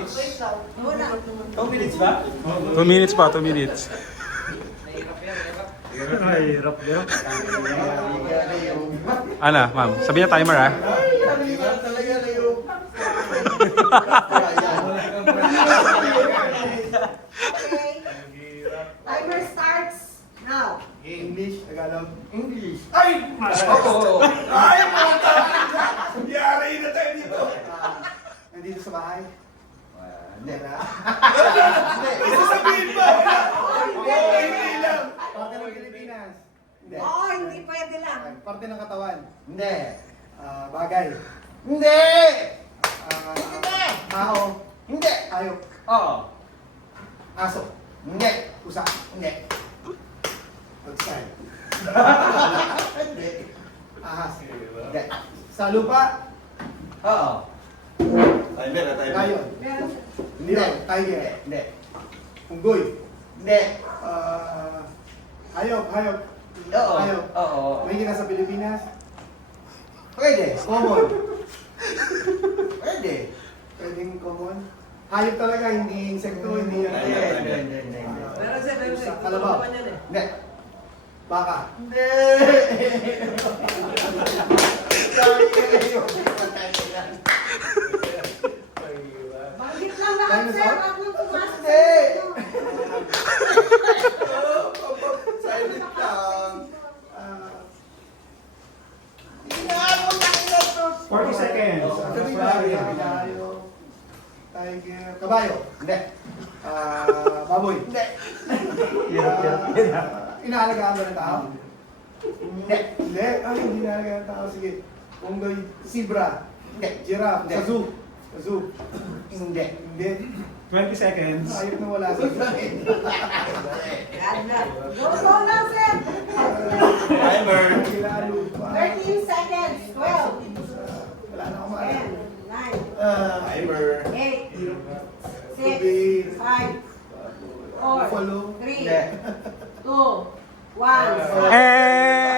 minutes. 2 minutes ba? 2 minutes pa, 2 minutes. Ay, hirap yan. Ano, ma'am? Sabi niya timer, ah. Talaga na yung... Okay. Timer starts now. English, Tagalog, English. Ay! Oo! Ay, mga tao! Yari na tayo dito. Nandito sa bahay? Hindi na. Hindi. Isasabihin ba? Oo, hindi lang. Parte ng Pilipinas? Hindi. Oo, hindi pwede lang. Parte ng katawan? Hindi. Bagay? Hindi. Hindi. Tao? Hindi. Hayop? Oo. Aso? Hindi. Pusa? Hindi. Outside? Hindi. Ahas? Hindi. Sa lupa? Oo. Timer na, timer. Lion? Meron. Hindi. Tiger? Hindi. Unggoy? Hindi. Hayop? Hayop? Oo. Hayop? Oo. May gina sa Pilipinas? Pwede. Common? Pwede. Pwedeng common? Hayop talaga, hindi insekto, hindi yan. Hindi. Hindi. Hindi. Hindi. Meron siya, meron siya. Kalabaw? Hindi. Baka? Hindi. Banggit lang lahat, sir. Huwag mong pumasok sa Hindi. inyo. Silent lang. 40 seconds. Tiger? Kabayo? Hindi. Baboy? Hindi. Inaalagaan ba ng tao? Hindi. Hindi. Ay, hindi inaalagaan ng tao. Sige. Unggoy, zebra? Hindi. Giraffe? Hindi. Sa zoo? Sa zoo? Hindi. Hindi. 20 seconds. Hayop na wala sa zoo. Yan na. Go lang, sir. Timer. Kilalo pa. 13 seconds. 12. Wala na akong maalala. 10. 9. Timer. 8. 6. 5. 4. Buffalo? 3. Hindi. 2. 1. And